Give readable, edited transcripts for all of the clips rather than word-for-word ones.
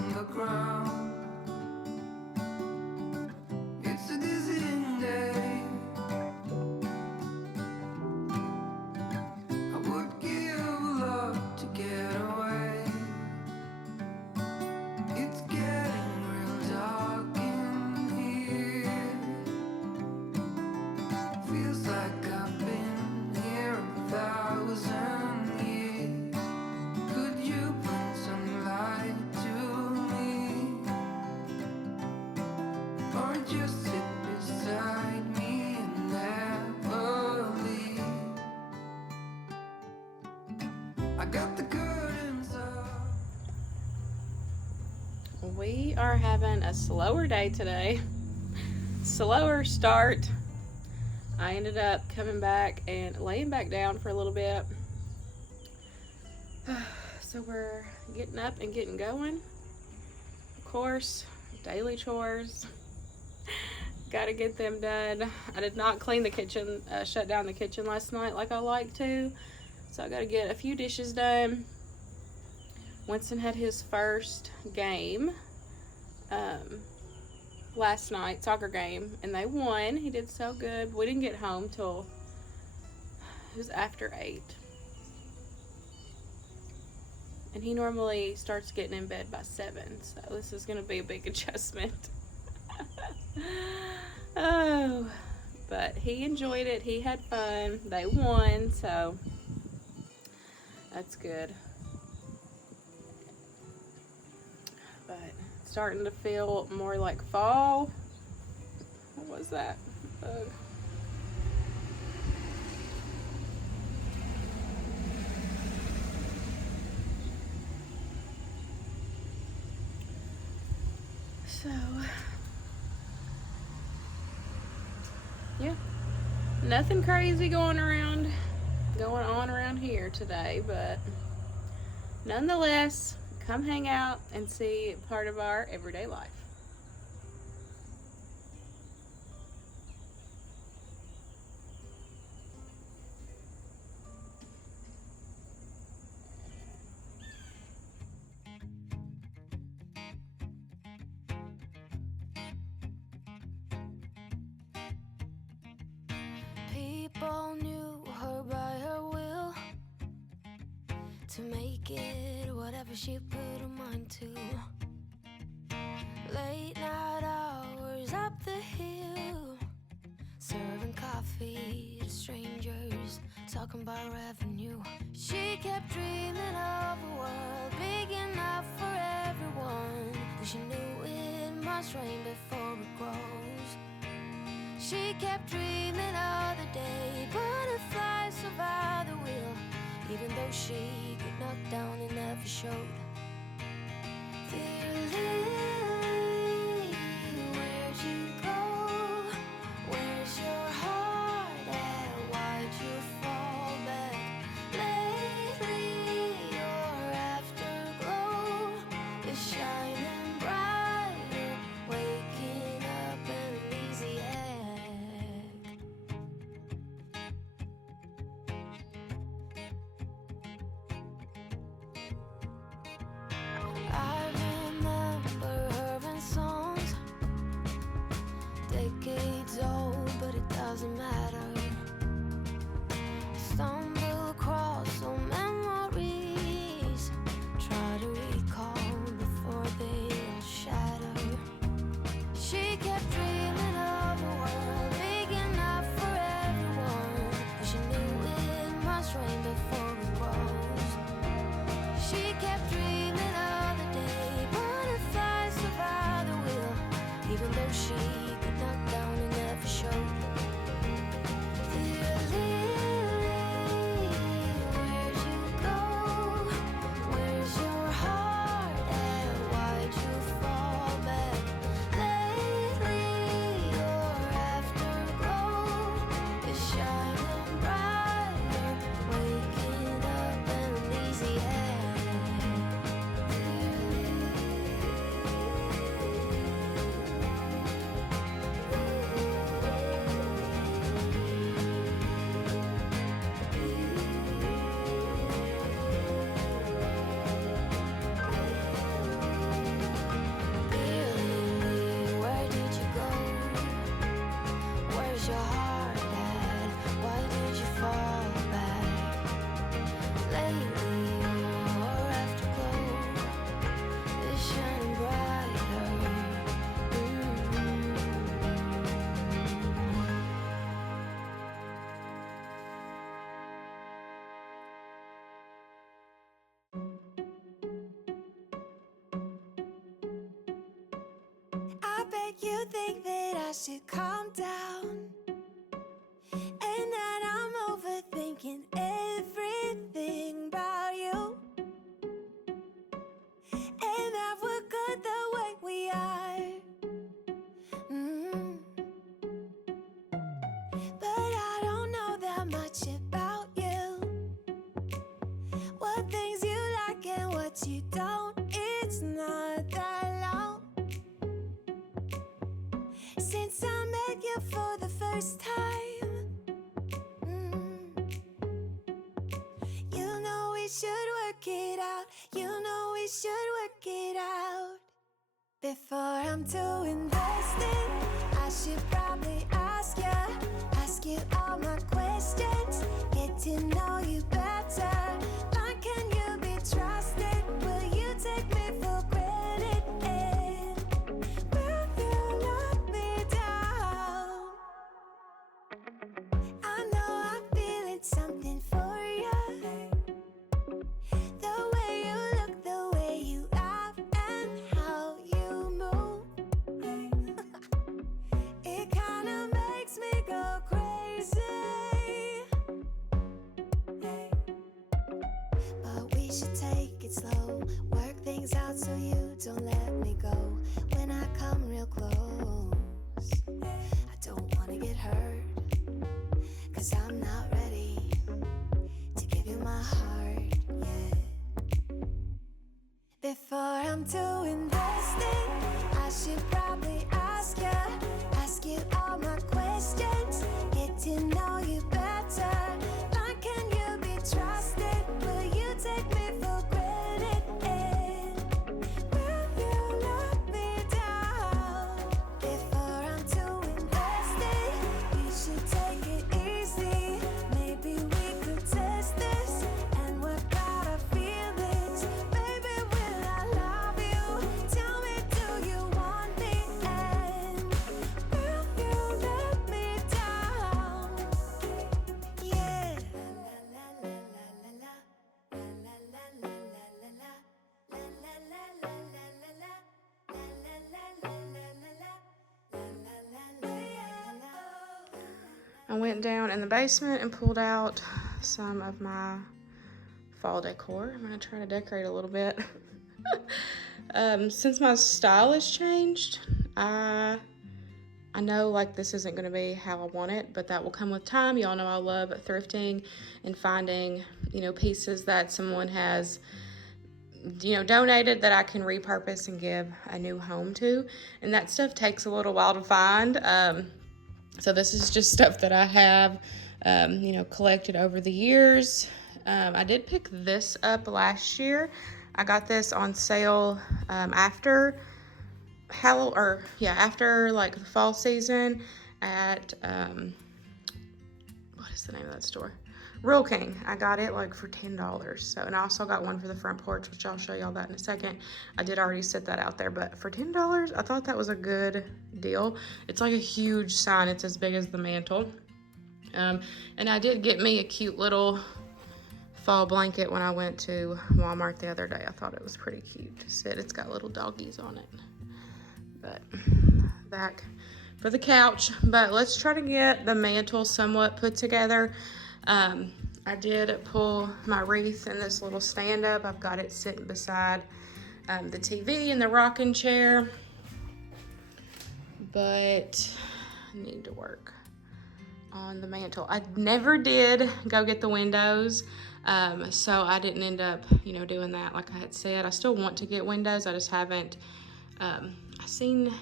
on the ground. It's a dizzying day. I would give a lot to get away. It's getting real dark in here. Feels like I've been here 1,000 years. Could you bring some light to me? Or just sit beside me and never leave? I got the curtains up. We are having a slower day today. Slower start. I ended up coming back and laying back down for a little bit. So we're getting up and getting going. Of course, daily chores. Gotta get them done. I did not clean the kitchen, shut down the kitchen last night like I like to. So I gotta get a few dishes done. Winston had his first game last night, soccer game, and they won. He did so good. We didn't get home till it was after 8. And he normally starts getting in bed by 7, so this is going to be a big adjustment. Oh, but he enjoyed it. He had fun. They won, so that's good. But it's starting to feel more like fall. What was that? Bug. So, yeah, nothing crazy going on around here today, but nonetheless, come hang out and see part of our everyday life. People knew her by her will, to make it whatever she put her mind to. Late night hours up the hill, serving coffee to strangers, talking about revenue. She kept dreaming of a world big enough for everyone, but she knew it must rain before it grows. She kept dreaming of the day butterflies survive the wheel, even though she got knocked down and never showed. Dear Lily, where'd you go? Where's your heart at? Why'd you fall back? Lately your afterglow is shining brighter, waking up an easy egg. I remember You think that I should calm down, and that I'm overthinking everything about you, and that we're good the way we are. But I don't know that much about you, what things you like and what you don't. It's not that long since I met you for the first time. You know we should work it out. You know we should work it out. Before I'm too invested, I should probably ask you all my questions, get to know you better. Like, can you be trusted? Will you take me for granted? And will you let me down? I know I'm feeling something for you. The way you look, the way you laugh, and how you move. It kinda makes me go crazy. But we should take it slow, work things out so you don't let me go. When I come real close, I don't wanna get hurt, 'cause I'm not ready to give you my heart yet. Before I'm too invested, I should probably ask you all my questions, get to know you better. Like, can you be trusted? Will you take me for granted? And will you let me down? Before I'm too invested, you should take it easy. Maybe we could test this and work out our feelings. Baby, will I love you? Tell me, do you want me? And will you let me down? Yeah. La la la la la la la la la la la la la la I went down in the basement and pulled out some of my fall decor. I'm gonna try to decorate a little bit. Since my style has changed, I know like this isn't gonna be how I want it, but that will come with time. Y'all know I love thrifting and finding, pieces that someone has, donated that I can repurpose and give a new home to. And that stuff takes a little while to find. So this is just stuff that I have, collected over the years. I did pick this up last year. I got this on sale after like the fall season at what is the name of that store? Real King. I got it like for $10. So, and I also got one for the front porch, which I'll show y'all that in a second. I did already set that out there, but for $10, I thought that was a good deal. It's like a huge sign. It's as big as the mantle. And I did get me a cute little fall blanket when I went to Walmart the other day. I thought it was pretty cute to sit. It's got little doggies on it. But back for the couch. But let's try to get the mantle somewhat put together. I did pull my wreath in this little stand up. I've got it sitting beside the TV and the rocking chair. But I need to work on the mantle. I never did go get the windows. So I didn't end up, doing that like I had said. I still want to get windows. I just haven't. I seen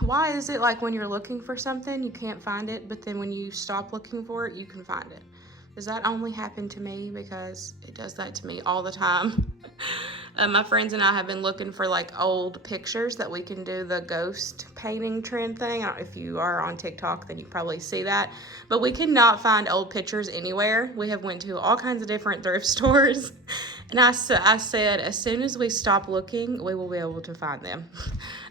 why is it like when you're looking for something, you can't find it, but then when you stop looking for it, you can find it? Does that only happen to me? Because it does that to me all the time. My friends and I have been looking for like old pictures that we can do the ghost painting trend thing. If you are on TikTok, then you probably see that. But we cannot find old pictures anywhere. We have went to all kinds of different thrift stores. And I said, as soon as we stop looking, we will be able to find them.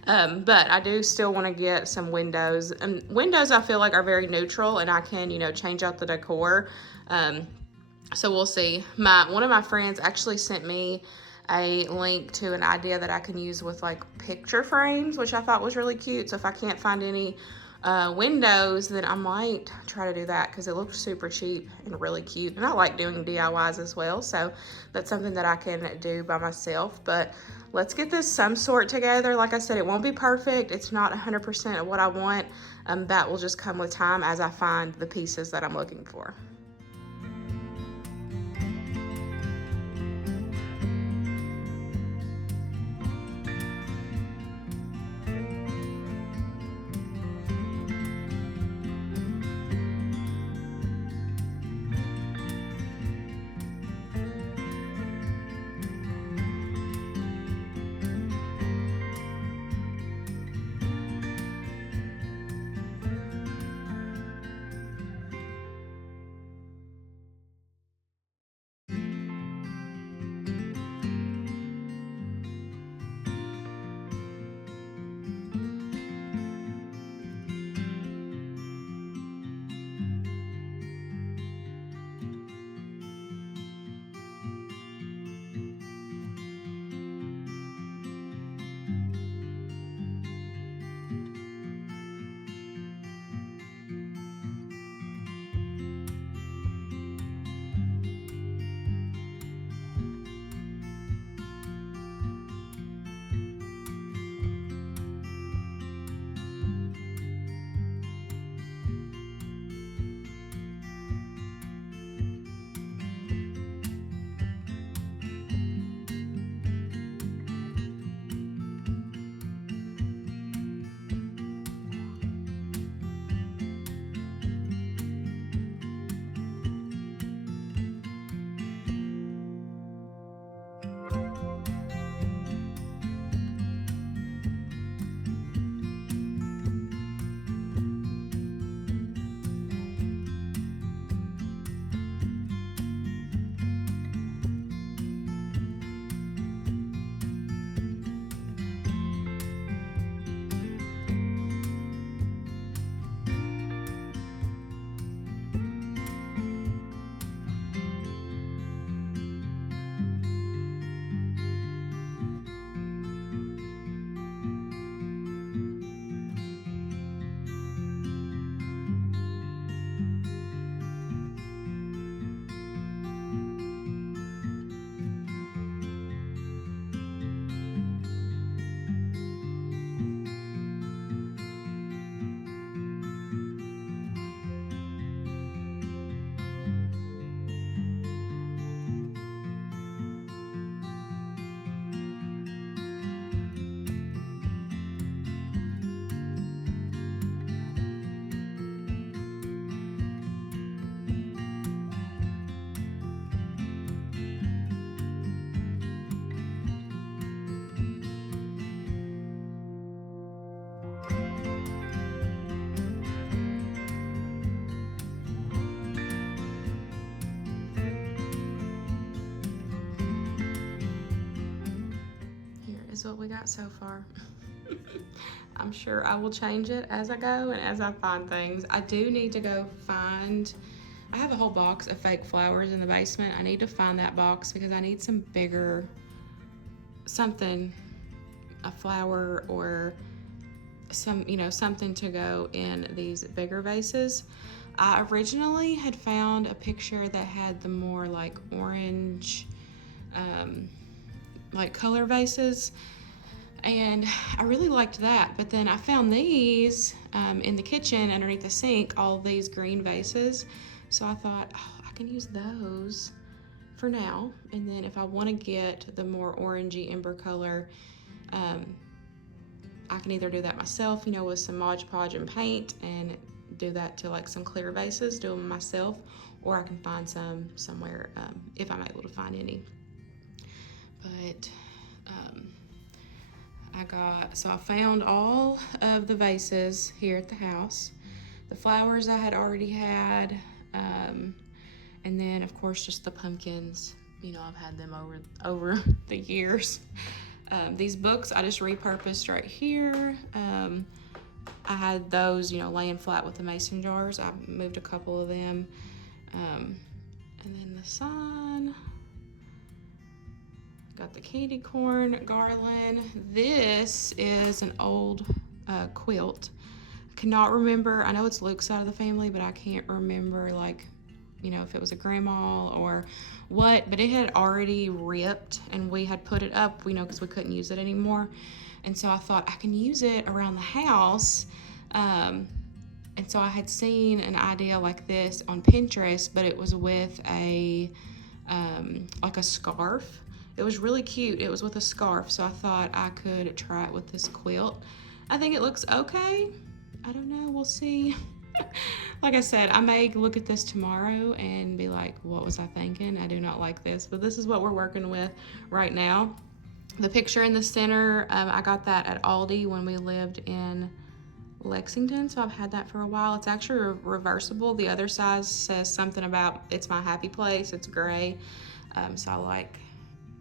But I do still want to get some windows. And windows I feel like are very neutral, and I can, change out the decor. So we'll see. One of my friends actually sent me a link to an idea that I can use with like picture frames, which I thought was really cute. So if I can't find any windows, then I might try to do that because it looks super cheap and really cute. And I like doing DIYs as well, so that's something that I can do by myself. But let's get this some sort together. Like I said, it won't be perfect. It's not 100% of what I want. That will just come with time as I find the pieces that I'm looking for. Is what we got so far. I'm sure I will change it as I go and as I find things. I do need to go find, I have a whole box of fake flowers in the basement. I need to find that box because I need some bigger, something, a flower or some, you know, something to go in these bigger vases. I originally had found a picture that had the more like orange, like color vases, and I really liked that. But then I found these in the kitchen underneath the sink, all these green vases. So I thought, oh, I can use those for now. And then if I want to get the more orangey ember color, I can either do that myself, you know, with some Mod Podge and paint and do that to like some clear vases, do them myself, or I can find some somewhere if I'm able to find any. But I found all of the vases here at the house. The flowers I had already had, and then of course just the pumpkins. You know, I've had them over the years. These books I just repurposed right here. I had those, you know, laying flat with the mason jars. I moved a couple of them. And then the sign, Got the candy corn garland. This is an old quilt. I cannot remember, I know it's Luke's side of the family, but I can't remember, like, you know, if it was a grandma or what, but it had already ripped and we had put it up, you know, because we couldn't use it anymore. And so I thought I can use it around the house. And so I had seen an idea like this on Pinterest, but it was with a, like a scarf. It was really cute. It was with a scarf, so I thought I could try it with this quilt. I think it looks okay. I don't know, we'll see. Like I said, I may look at this tomorrow and be like, what was I thinking? I do not like this, but this is what we're working with right now. The picture in the center, I got that at Aldi when we lived in Lexington, so I've had that for a while. It's actually reversible. The other side says something about it's my happy place. It's gray, so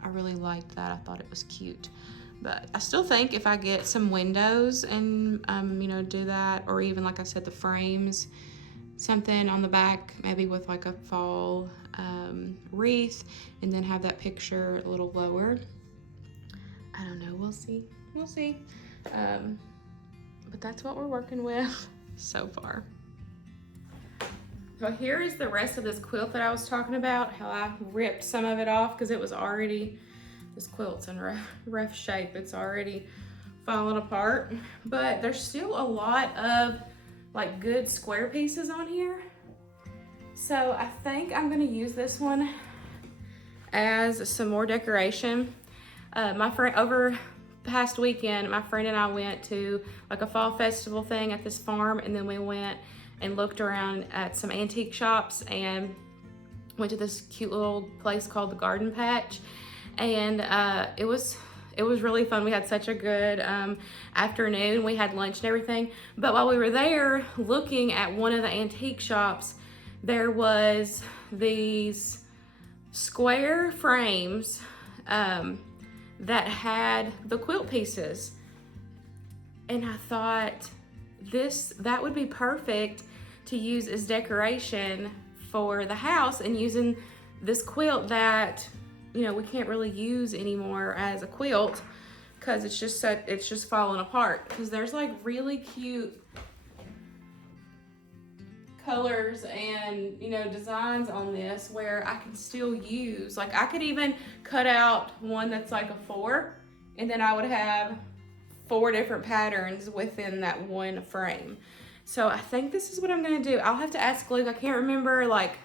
I really liked that. I thought it was cute. But I still think if I get some windows and, you know, do that, or even, like I said, the frames, something on the back, maybe with like a fall wreath, and then have that picture a little lower. I don't know, we'll see. We'll see. But that's what we're working with so far. So here is the rest of this quilt that I was talking about, how I ripped some of it off because it was already, this quilt's in rough shape. It's already falling apart, but there's still a lot of like good square pieces on here. So I think I'm gonna use this one as some more decoration. My friend, over past weekend, my friend and I went to like a fall festival thing at this farm, and then we went and looked around at some antique shops and went to this cute little place called the Garden Patch, and it was really fun. We had such a good afternoon. We had lunch and everything, but while we were there looking at one of the antique shops, there was these square frames that had the quilt pieces, and I thought that would be perfect to use as decoration for the house, and using this quilt that, you know, we can't really use anymore as a quilt because it's just falling apart, because there's like really cute colors and, you know, designs on this where I can still use, like I could even cut out one that's like a 4, and then I would have 4 different patterns within that one frame. So I think this is what I'm gonna do. I'll have to ask Luke. I can't remember like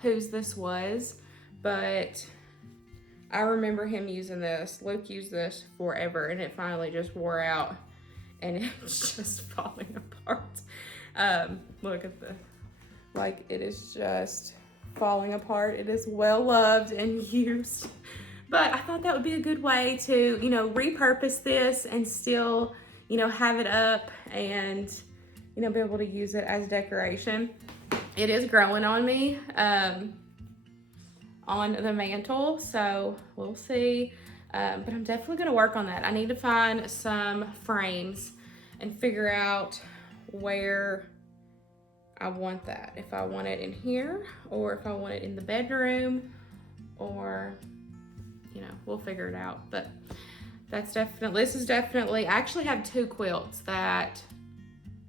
whose this was, but I remember him using this. Luke used this forever, and it finally just wore out, and it's just falling apart. Look at like it is just falling apart. It is well loved and used. But I thought that would be a good way to, you know, repurpose this and still, you know, have it up and, you know, be able to use it as decoration. It is growing on me on the mantle, so we'll see. But I'm definitely gonna work on that. I need to find some frames and figure out where I want that. If I want it in here, or if I want it in the bedroom, or, you know, we'll figure it out. But this is definitely, I actually have 2 quilts that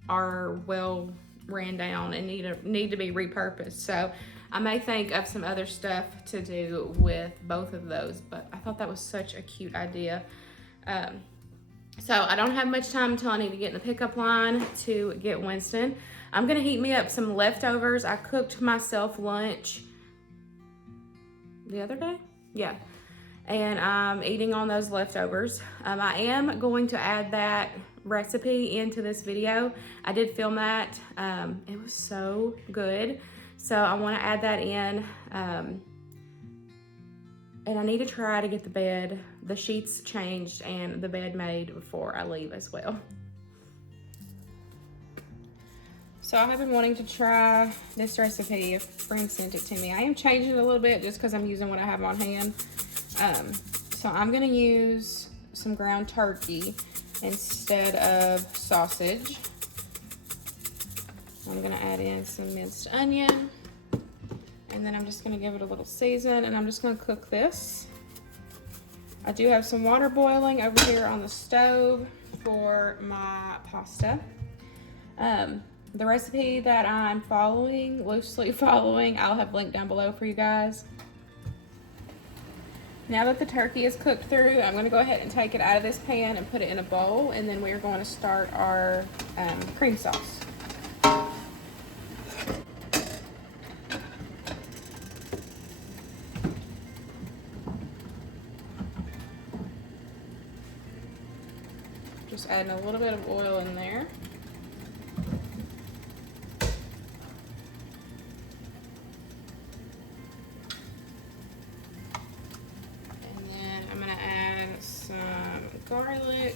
are well ran down and need to be repurposed. So I may think of some other stuff to do with both of those, but I thought that was such a cute idea. So I don't have much time until I need to get in the pickup line to get Winston. I'm gonna heat me up some leftovers. I cooked myself lunch the other day, yeah, and I'm eating on those leftovers. I am going to add that recipe into this video. I did film that. It was so good, so I want to add that in. And I need to try to get the sheets changed and the bed made before I leave as well. So I have been wanting to try this recipe. A friend sent it to me. I am changing it a little bit just because I'm using what I have on hand. So I'm gonna use some ground turkey instead of sausage. I'm gonna add in some minced onion, and then I'm just gonna give it a little season, and I'm just gonna cook this I do have some water boiling over here on the stove for my pasta. The recipe that I'm following, loosely following, I'll have linked down below for you guys. Now that the turkey is cooked through, I'm going to go ahead and take it out of this pan and put it in a bowl, and then we're going to start our cream sauce. Just adding a little bit of oil in there. Garlic.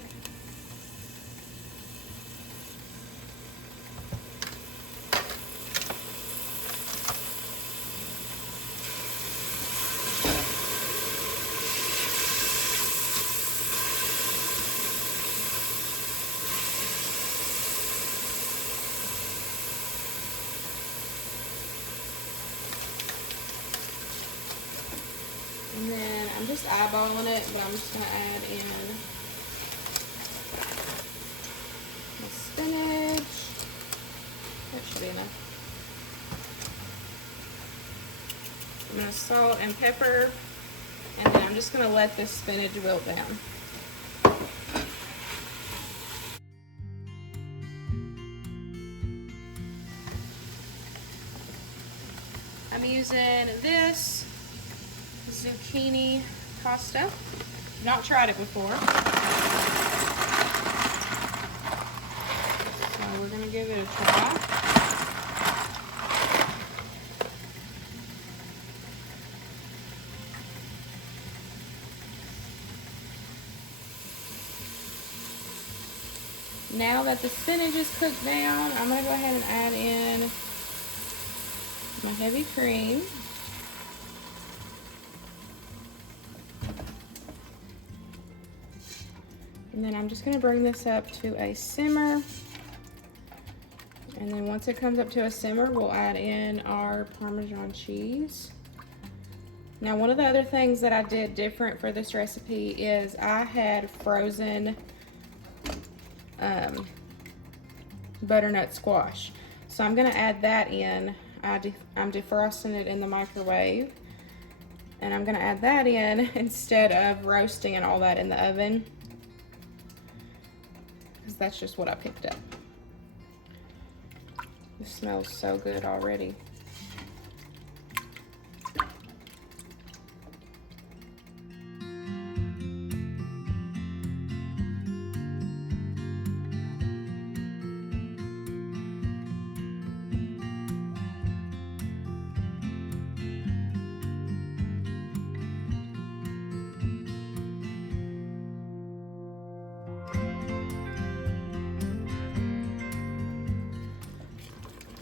And then I'm just eyeballing it, but I'm just going to add in my spinach. That should be enough. I'm going to salt and pepper, and then I'm just going to let this spinach wilt down. I'm using this zucchini pasta. Not tried it before. So we're gonna give it a try. Now that the spinach is cooked down, I'm gonna go ahead and add in my heavy cream. And then I'm just going to bring this up to a simmer. And then once it comes up to a simmer, we'll add in our Parmesan cheese. Now, one of the other things that I did different for this recipe is I had frozen butternut squash. So I'm going to add that in. I'm defrosting it in the microwave. And I'm going to add that in instead of roasting and all that in the oven. Because that's just what I picked up. It smells so good already.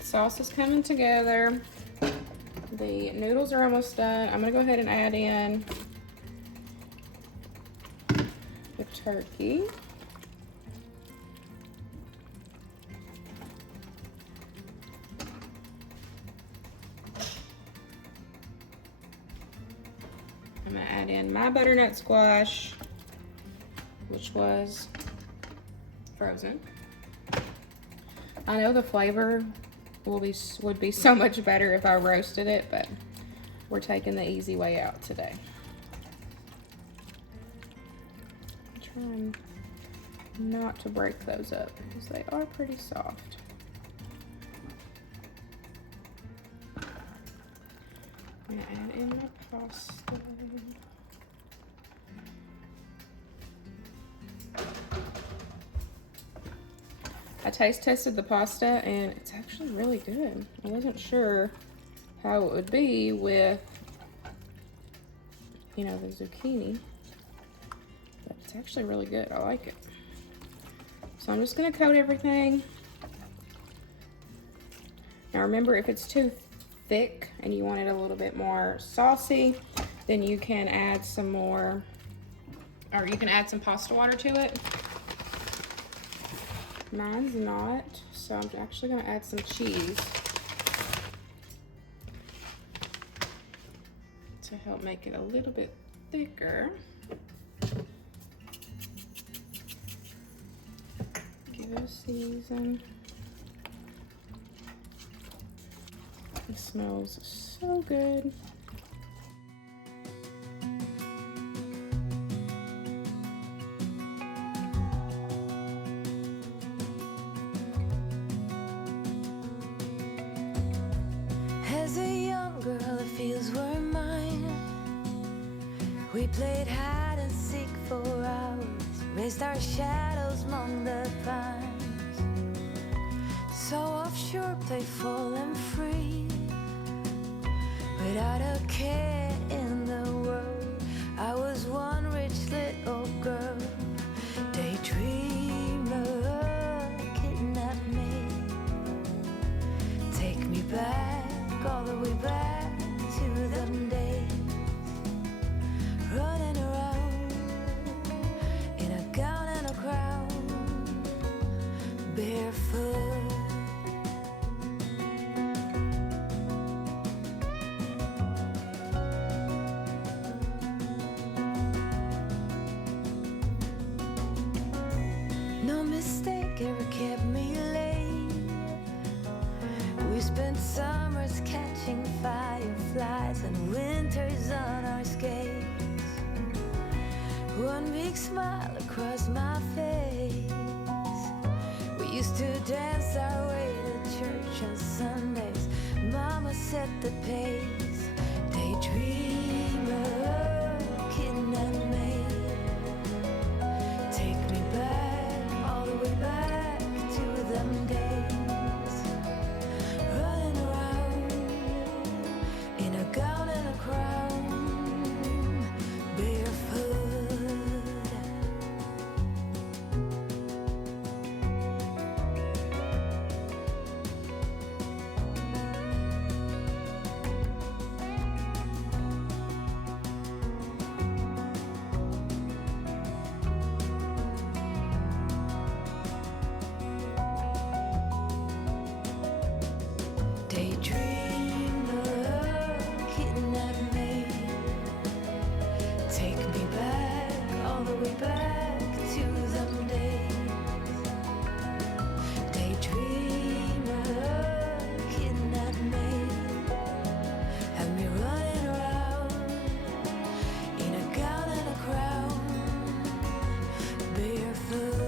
Sauce is coming together. The noodles are almost done. I'm gonna go ahead and add in the turkey. I'm gonna add in my butternut squash, which was frozen. I know the flavor would be so much better if I roasted it, but we're taking the easy way out today. I'm trying not to break those up because they are pretty soft. I'm gonna add in my pasta. I taste tested the pasta and it's actually really good. I wasn't sure how it would be with, you know, the zucchini, but it's actually really good. I like it. So I'm just gonna coat everything. Now remember, if it's too thick and you want it a little bit more saucy, then you can add some more, or you can add some pasta water to it. Mine's not, so I'm actually gonna add some cheese to help make it a little bit thicker. And this season. It smells so good. As a young girl, the fields were mine. We played hide and seek for hours, raised our shadows among the pines. So offshore, playful and free, without a care in the world. I was one rich little girl, daydreamer, kidnap me, take me back, all the way back to them days, running around in a gown and a crown, barefoot. No mistake ever kept me late. We spent summers catching fireflies and winters on our skates. One big smile across my face. We used to dance our way to church on Sundays. Mama set the pace. Daydreamer, kidnap me, take me back, all the way back to them days, running around in a gown and a crown, barefoot. Daydreamer, kidnap me, take me back, all the way back to them days. Daydreamer, kidnap me, have me running around in a gown and a crown, barefoot.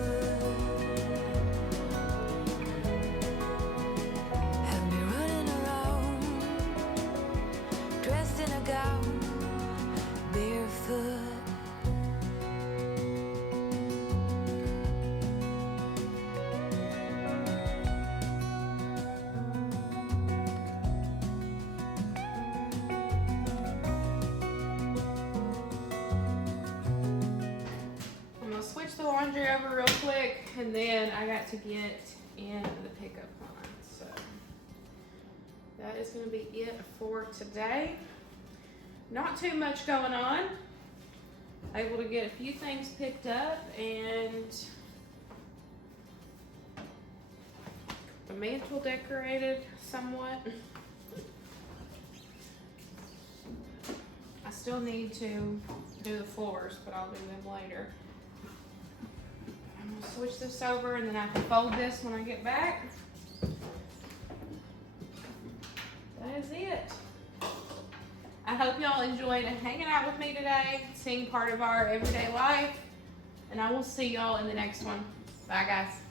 Have me running around, dressed in a gown, barefoot. I'm gonna switch the laundry over real quick, and then I got to get in the pickup line. So that is gonna be it for today. Not too much going on. Able to get a few things picked up, and the mantle decorated somewhat. I still need to do the floors, but I'll do them later. I'm gonna switch this over, and then I can fold this when I get back. That is it. I hope y'all enjoyed hanging out with me today, seeing part of our everyday life, and I will see y'all in the next one. Bye, guys.